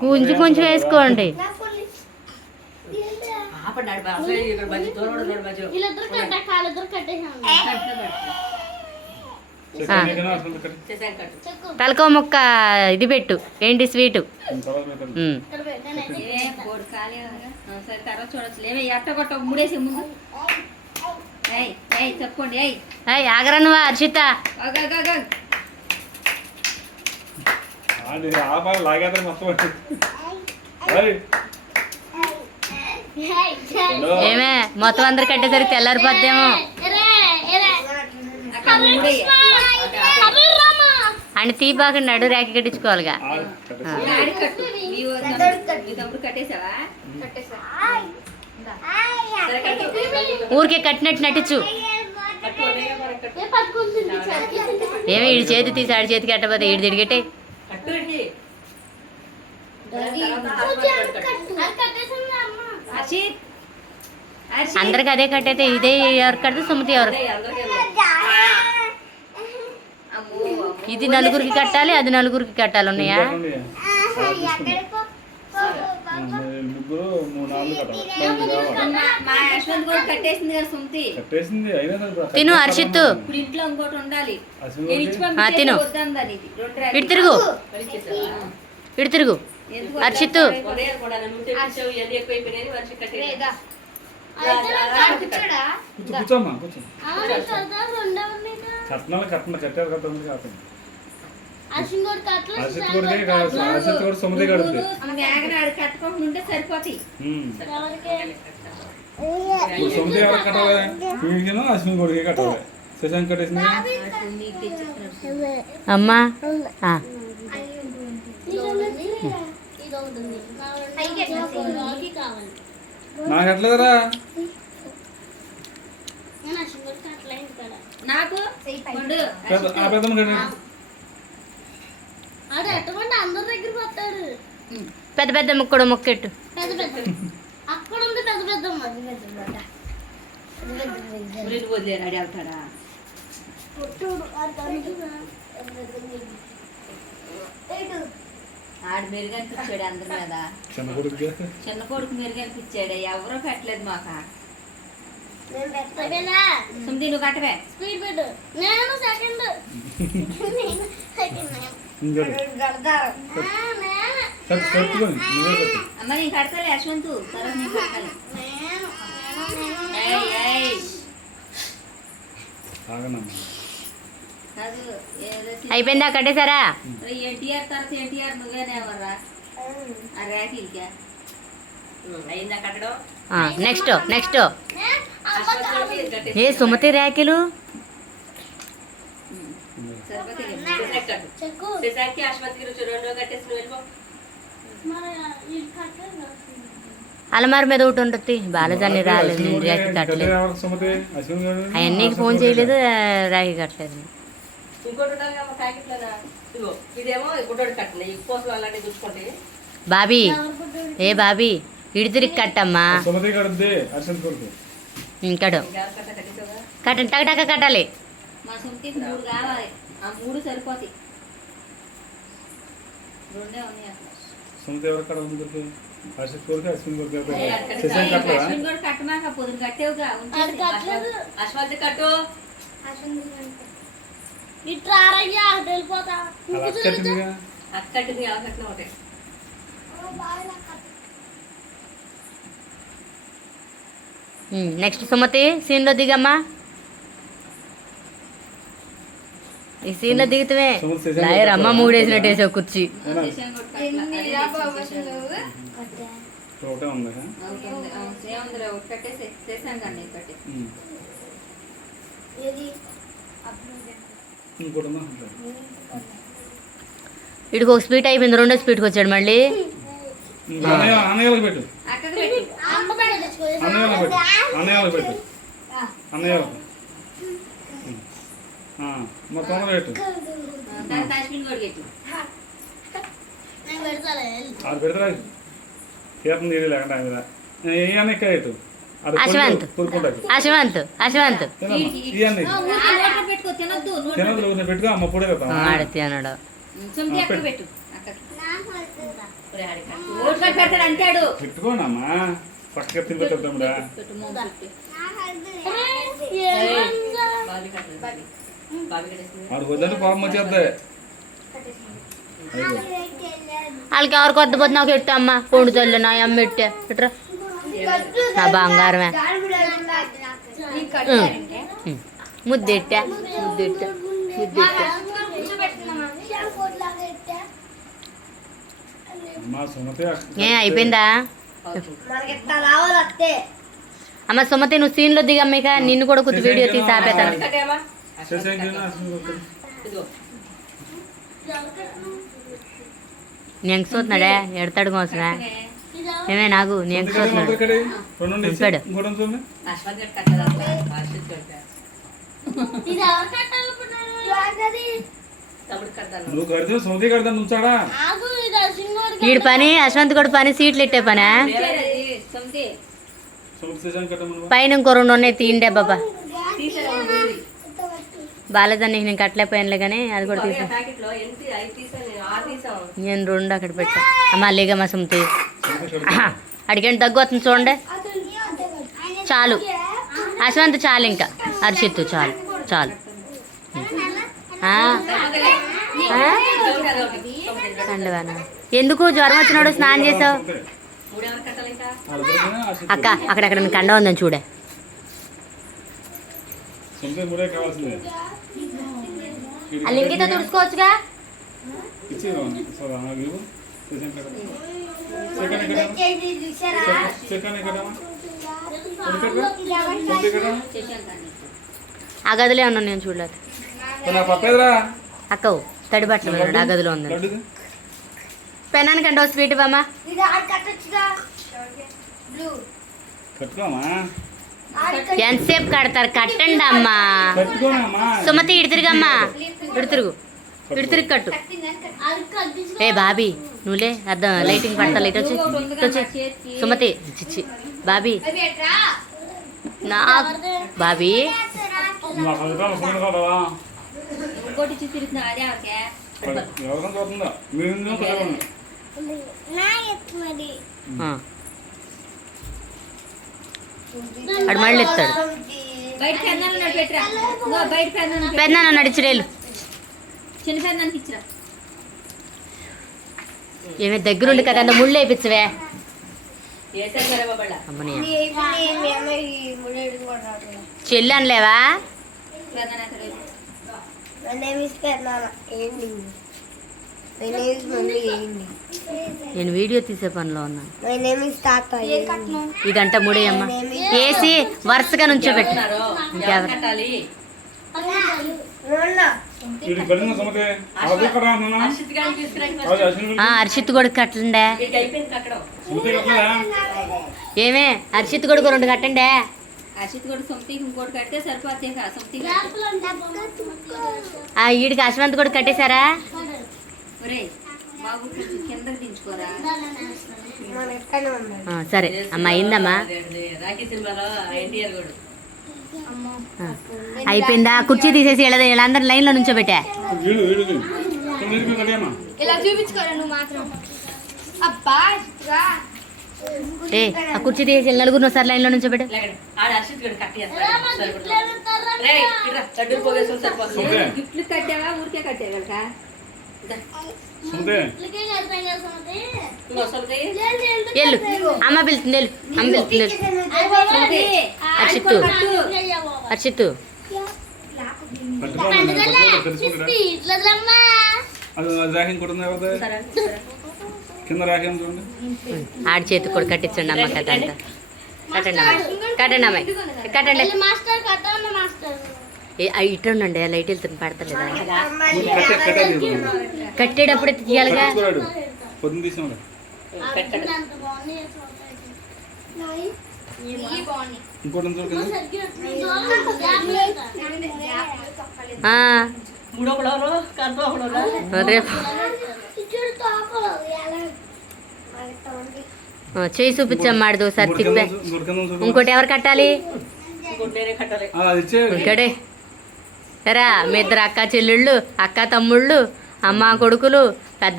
కొంచెం కొంచెం వేసుకోండి. తలకో ముక్క ఇది పెట్టు, ఏంటి స్వీటు. ఆగరనువా హర్షిత. ఏమే మొత్తం అందరు కట్టేసరికి తెల్లారిపోద్దేమో అని తీపాక నడు రేఖ కట్టించుకోవాలిగా. ఊరికే కట్టినట్టు నటించు. ఏమి ఈడి చేతి తీసి ఆడి చేతికి కట్టబోతే ఈడి తిడిగట్టే. అందరికి అదే కట్టయితే ఇదే ఎవరు కడితే సుమతి ఎవరు. ఇది నలుగురికి కట్టాలి, అది నలుగురికి కట్టాలి. ఉన్నాయా? తిను హర్షిత్, తిను. ఇటు తిరుగు, ఇటు తిరుగు హర్షిత్. అమ్మా నాకు ఎట్లేదరా, పెద్ద పెద్ద ముక్కడు మొక్కెట్టు. ఆడు మెరుగనిపించాడు అందరి మీద. చిన్న కొడుకు మెరుగనిపించాడు, ఎవరో పెట్టలేదు మాకు. సుమతి నువ్వు కట్టవే. అమ్మ నేను కడతాలే యశ్వంత్, తర్వాత నేను కట్టాలి. అయిపోయిందా కట్టేశారా? ఎన్టీఆర్ తర్వాత ఎన్టీఆర్ నువ్వేనేవర్రా ఆ ర్యాకిల్కా అయిందా కట్టడం? నెక్స్ట్ నెక్స్ట్ ఏ సుమతి ర్యాకిలు అలమారి మీద ఒకటి ఉంటుంది. బాలజాన్ని రాలేదు, నేను ర్యాకి కట్టలేదు. అవన్నీ ఫోన్ చేయలేదు, ర్యాకి కట్టలేదు. బాబీ ఏ బాబీ ఇడి తిరిగి కట్టమ్మా. ఇంకడు కట్టండి, టక టక కట్టాలి. మా సుమతికి 3 కావాలి, ఆ 3 సరిపోతాయి. 2 ఉన్నాయి అసలు. అశ్విన్ కూడా కట్టమాక పొద్దున కట్టేవుగా. అశ్వంత్ కట్టు. అక్కడికి కట్టిన ఒకటే. నెక్స్ట్ సుమతి సీన్లో దిగమ్మా. ఈ సీన్లో దిగుతామే లాయర్ అమ్మ 3 వేసినట్టు వేసావు కుర్చీ. ఇడికి ఒక స్పీడ్ అయిపోయింది, 2వ స్పీడ్కి వచ్చాడు మళ్ళీ. అశ్వంత్ అశ్వంత్ అశ్వంత్ పెట్టుకో అమ్మ పొడే ఆడతాడు. ఓటు కట్టి పెడతాడు అంటాడు. పెట్టుకోనమ్మా పక్కగా తిరుగుతాడు తమ్ముడా. పెట్టు, మోము పెట్టు. బాబీ కట్టలేదు, బాబీ. బాబీ కట్టేసింది. వాడికి వద్దంటే కోపం వచ్చేద్దాయి. వాళ్ళకి ఎవరికి వద్దపోతే నాకు ఎట్టు అమ్మ పొండు తల్లి నా అమ్మ ఎట్టే ఎట్రా నా బంగారమే ముద్దెట్టా ముద్దెట్టా ముద్దెట్టా అమ్మా సుమతి ఏ అయిపోయిందా అమ్మ సుమతి నువ్వు సీన్లో దిగమ్మిక నిన్ను కూడా కొద్ది వీడియో తీసి ఆపేతాను నేను చూస్తున్నాడే ఎడతాడు కోసమే ఏమే నాకు నేను చూస్తున్నాడు ఉంటాడు అశ్వత్ గట్టు కట్టదా? అశ్వత్ గట్టు. తమ్ముడు కడతాను. నువ్వు కడితే సుమతి కడతా నుంచాడా. వీడి పని అశ్వంత్ కూడా పని సీట్లు ఇట్టే పనా అది సొంతి. సుమతి స్టేషన్ కట్టమను. పైన ఇంకో 2 ఉన్నాయి తీయండే బాబా తీసారా ఊరి? బాలేదాన్ని నేను కట్టలేకపోయానులే కానీ అది కూడా తీసా ప్యాకెట్ లో ఎంత 5 తీసాను, 6 తీసాం. నేను 2 అక్కడ పెట్టా అమ్మ లేగమ్మ సుమతి అడిగండి తగ్గు వస్తుంది చూడండి చాలు అశ్వంత్ చాలు ఇంకా అరిషిత్తు చాలు చాలు కండవానా ఎందుకు జ్వరం వచ్చినాడు స్నానం చేసావు మూడెవరు కట్టాలి ఇంకా? అక్క అక్కడక్కడ కండ ఉందని చూడే సుమతి మూడే కావాల్సిందే. ఆ లింగితో తుడుచుకోవచ్చుగా ఇచ్చి స్టేషన్ కట్ట. సెకండ్ కట్టమా. సుమతి కట్టమా. చేసాను కానీ. ఆ గదిలో ఉన్నాను నేను చూడలేదు నా పప్పేదరా అక్క తడి బట్టలు ఉన్నాడు ఆ గదిలో ఉన్నాడు లడ్డుది. పెనానికి అంటే స్వీట్ బామ్మ కట్టుకోమా. ఎంతసేపు కడతారు కట్టండి అమ్మా కట్టుకోనమ్మా. సుమతి ఇటు తిరుగమ్మా ఇటు తిరుగు ఇటు తిరిగి కట్టు ఏ బాబీ నువ్వులే అర్థం లైటింగ్ పడతా ఇటు వచ్చి ఇటు వచ్చి సుమతి చిచ్చి బాబీ నా బాబీ నా పథకాలు సుమతి కట్టవా. ఇంకోటి ఇచ్చి తిరుగుతున్నా అదే ఆమెకే. ఎవరికైనా చూస్తుందా మీరు కట్టమను. వాడు మళ్ళీ ఎత్తాడు బయట పెన్నాను నడు పెట్టరా. ఇంకో బయట పెన్నాను పెన్నాను నడిచిరేలు చిన్న పెన్నానికి ఇచ్చిరా. ఏమే దగ్గరుండి కదా అంత ముళ్ళు వేయించవే వేసారు సరే బాబళ్ళ. అమ్మని చెల్లి అనలేవా పెన్నాను అక్కడ వెళ్ళి. నేను వీడియో తీసే పనిలో ఉన్నాను ఈ గంట ముడేయమ్మ వేసి వరుసగా నుంచోబెట్టు ఉన్నారు. ఇంకెవరు? ఎవరు కట్టాలి? వీడికి కట్టిన సుమతి అది కట్టరా అన్నా. అశ్వత్ గారిని తీసుకురండి అది ఫస్ట్. అశ్విని హర్షిత్ కూడా కట్టండే వీడికి అయిపోయింది కట్టడం. సుమతి కట్టలేదా. ఏమే హర్షిత్ కూడా 2 కట్టండే అశ్వత్ కూడా సొంతికి ఇంకోటి కడితే సరిపోతాయి కదా. సొంతికి ఆ ఈడికి అశ్వంత్ కూడా కట్టేశారా ఒరే బాబు కొంచెం కిందకి దించుకోరా. సరే అమ్మ అయిందమ్మా రాఖీ సినిమాలో ఎన్టీఆర్ కూడా అయిపోయిందా కుర్చీ తీసేసి వీళ్ళందరూ లైన్లో నుంచోబెట్టా వీడు వీడిది సుమతి కట్టేయమ్మా. ఇలా చూపించుకోరా నువ్వు మాత్రం అబ్బా రా. ఏ ఆ కుర్చీ తీసేసి 4 ఒకసారి లైన్లో నుంచోబెట్టు లేకండి ఆడ అశ్వత్ కూడా కట్టేస్తాడు. రేయ్ ఇట్రా లడ్డూలు పోగేసుకొని సరిపోతుంది. సుమతి గిఫ్ట్లు కట్టావా ఊరికే కట్టావు కనుక సుమతి నువ్వు వస్తుంది. వెళ్ళు అమ్మ పిలుస్తుంది వెళ్ళు అమ్మ పిలుస్తుంది హర్షిత్తు హర్షిత్తు కట్టుకోమన్నా. తెలుసుకుంటారా అది రాహింగ్ కొడుతుంది ఎవరిది. కింద రాకేం చూడండి. ఆడి చేతికి కూడా కట్టించండి అమ్మ కథ అంతా కట్టండి అమ్మ కట్టండి అమ్మాయి కట్టండి మాస్టర్ కట్టండి మాస్టర్ ఇటు ఉండండి లైట్ వెళ్తుంది పడతలేదా కట్టేది కట్టేటప్పుడు తీయాలిగా కట్టుకోరాడు పొద్దున్న తీసినాడు. పెట్టడు. అంత బాగుంది ఇంకోటి చూడండి. ఆ, మూడో పొడవలో కడప పొడవలో రేపు చేయి చూపించమ్మా ఆడిది ఒకసారి తిప్పే ఇంకోటి ఎవరు కట్టాలి ఇంకోటి నేనే కట్టాలి. అది ఇచ్చేయండి. ఇంకడే సరే మీ 2 అక్క చెల్లెళ్ళు అక్క తమ్ముళ్ళు అమ్మ కొడుకులు పెద్ద